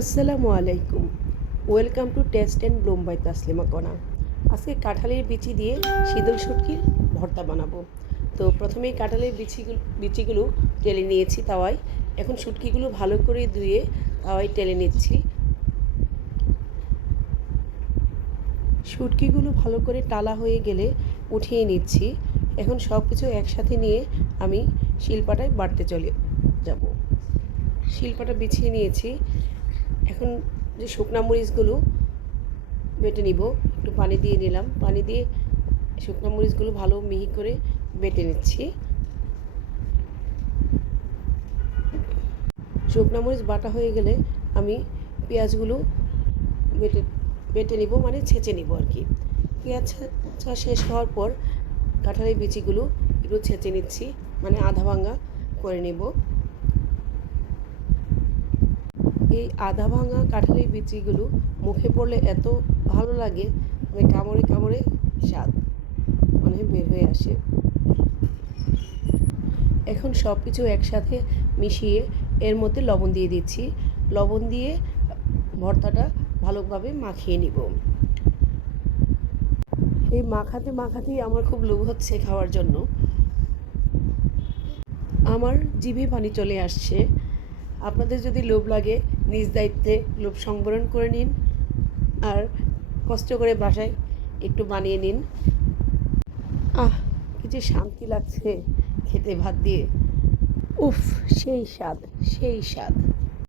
আসসালামু আলাইকুম। Welcome to taste and bloom by Taslima Kona. আজকে কাঁঠালের বিচি দিয়ে শীতল শুটকির ভর্তা বানাবো। তো প্রথমে কাঁঠালের বিচিগুলো বিচিগুলো টেলে নিয়েছি তাওয়ায়। এখন শুটকিগুলো ভালো করে ধুয়ে তাওয়ায় টেলে নিচ্ছি। শুটকিগুলো ভালো করে টালা হয়ে গেলে উঠিয়ে নিচ্ছি। এখন সব কিছু একসাথে নিয়ে আমি শিলপাটায় বাড়তে চলে যাব। শিলপাটা বিছিয়ে নিয়েছি। এখন যে শুকনা মরিচগুলো বেটে নিব, একটু পানি দিয়ে নিলাম। পানি দিয়ে শুকনো মরিচগুলো ভালো মিহি করে বেটে নিচ্ছি। শুকনো মরিচ বাটা হয়ে গেলে আমি পেঁয়াজগুলো বেটে বেটে নিব মানে ছেঁচে নিব আর কি। পেঁয়াজ ছা শেষ হওয়ার পর কাঁঠালের বিচিগুলো একটু ছেঁচে নিচ্ছি মানে আধা ভাঙ্গা করে নেব। এই আধা ভাঙা কাঁঠালের বিচিগুলো মুখে পড়লে এত ভালো লাগে মানে কামড়ে কামড়ে স্বাদ মানে বের হয়ে আসে। এখন সব কিছু একসাথে মিশিয়ে এর মধ্যে লবণ দিয়ে দিচ্ছি। লবণ দিয়ে ভর্তাটা ভালোভাবে মাখিয়ে নিব। এই মাখাতে মাখাতেই আমার খুব লোভ হচ্ছে খাওয়ার জন্য। আমার জিভে পানি চলে আসছে। আপনাদের যদি লোভ লাগে, নিজ দায়িত্বে লোভ সংবরণ করে নিন আর কষ্ট করে বাসায় একটু বানিয়ে নিন। আহ, কি যে শান্তি লাগছে খেতে ভাত দিয়ে। উফ, সেই স্বাদ সেই স্বাদ।